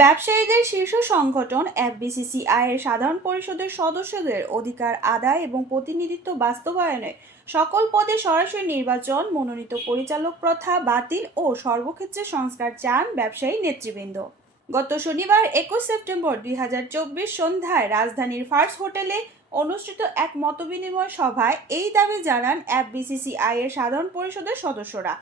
ব্যবসায়ীদের শীর্ষ সংগঠন এফবিসিসিআই এর সাধারণ পরিষদের সদস্যদের অধিকার আদায় এবং প্রতিনিধিত্ব বাস্তবায়নে সকল পদে সরাসরি নির্বাচন, মনোনীত পরিচালক প্রথা বাতিল ও সর্বক্ষেত্রে সংস্কার চান ব্যবসায়ী নেতৃবৃন্দ। গত শনিবার একুশ সেপ্টেম্বর দুই হাজার চব্বিশ সন্ধ্যায় রাজধানীর ফার্স্ট হোটেলে অনুষ্ঠিত এক মতবিনিময় সভায় এই দাবি জানান এফবিসিসিআই এর সাধারণ পরিষদের সদস্যরা।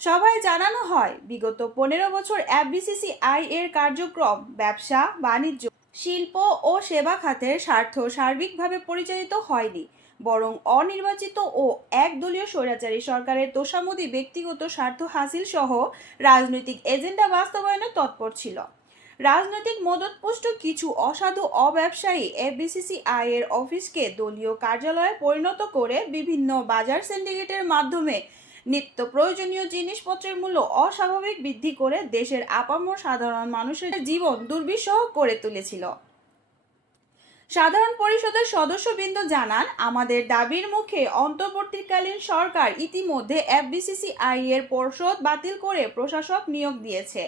সভায় জানানো হয়, বিগত পনেরো বছর এফবিসিসিআই এর কার্যক্রম, ব্যবসা, বাণিজ্য, শিল্প ও সেবা খাতের স্বার্থ সার্বিকভাবে পরিচালিত হয়নি, বরং অনির্বাচিত ও একদলীয় স্বৈরাচারী সরকারের তোষামোদী ব্যক্তিগত স্বার্থ হাসিল সহ রাজনৈতিক এজেন্ডা বাস্তবায়নে তৎপর ছিল। রাজনৈতিক মদতপুষ্ট কিছু অসাধু অব্যবসায়ী এফবিসিসিআই এর অফিসকে দলীয় কার্যালয়ে পরিণত করে বিভিন্ন বাজার সিন্ডিকেটের মাধ্যমে নিত্য প্রয়োজনীয় জিনিসপত্রের মূল্য অস্বাভাবিক বৃদ্ধি করে দেশের আপামর সাধারণ মানুষের জীবন দুর্বিষহ করে তুলেছিল। সাধারণ পরিষদের সদস্যবৃন্দ জানান, আমাদের দাবির মুখে অন্তর্বর্তীকালীন সরকার ইতিমধ্যে এফবিসিসিআই এর পর্ষদ বাতিল করে প্রশাসক নিয়োগ দিয়েছে।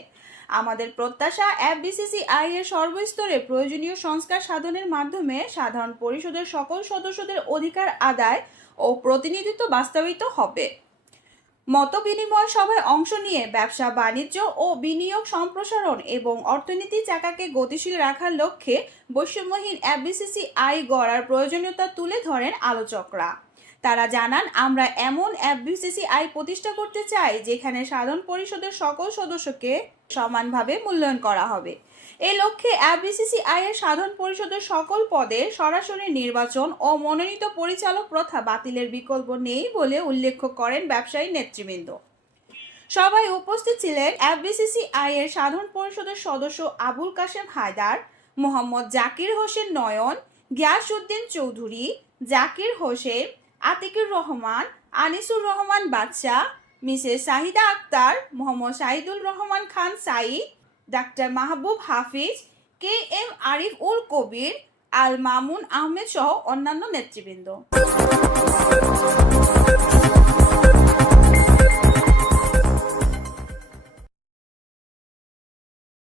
আমাদের প্রত্যাশা, এফবিসিসিআই এর সর্বস্তরে প্রয়োজনীয় সংস্কার সাধনের মাধ্যমে সাধারণ পরিষদের সকল সদস্যদের অধিকার আদায় ও প্রতিনিধিত্ব বাস্তবায়িত হবে। মতবিনিময় সভায় অংশ নিয়ে ব্যবসা, বাণিজ্য ও বিনিয়োগ সম্প্রসারণ এবং অর্থনীতি চাকাকে গতিশীল রাখার লক্ষ্যে বৈষম্যহীন এফবিসিসি আই গড়ার প্রয়োজনীয়তা তুলে ধরেন আলোচকরা। তারা জানান, আমরা এমন এফবিসিসি আই প্রতিষ্ঠা করতে চাই যেখানে সাধারণ পরিষদের সকল সদস্যকে সমানভাবে মূল্যায়ন করা হবে। এই লক্ষ্যে এফবিসিসি আই এর সাধারণ পরিষদের সকল পদে সরাসরি নির্বাচন ও মনোনীত পরিচালক প্রথা বাতিলের বিকল্প নেই বলে উল্লেখ করেন ব্যবসায়ী নেতৃবৃন্দ। সবাই উপস্থিত ছিলেন এফবিসিসি আই এর সাধারণ পরিষদের সদস্য আবুল কাশেম হায়দার, মোহাম্মদ জাকির হোসেন নয়ন, Giasuddin Chowdhury, Zakir Hossain Atikur Rahman, Anisur Rahman Badshah Mrs Sahida Akhtar, Mohammad Sahidul Rahman Khan Said doctor Mahbub Hafiz, K M Arif Ul Kabir, Al Mamun Ahmed সহ অন্যান্য নেতৃবৃন্দ।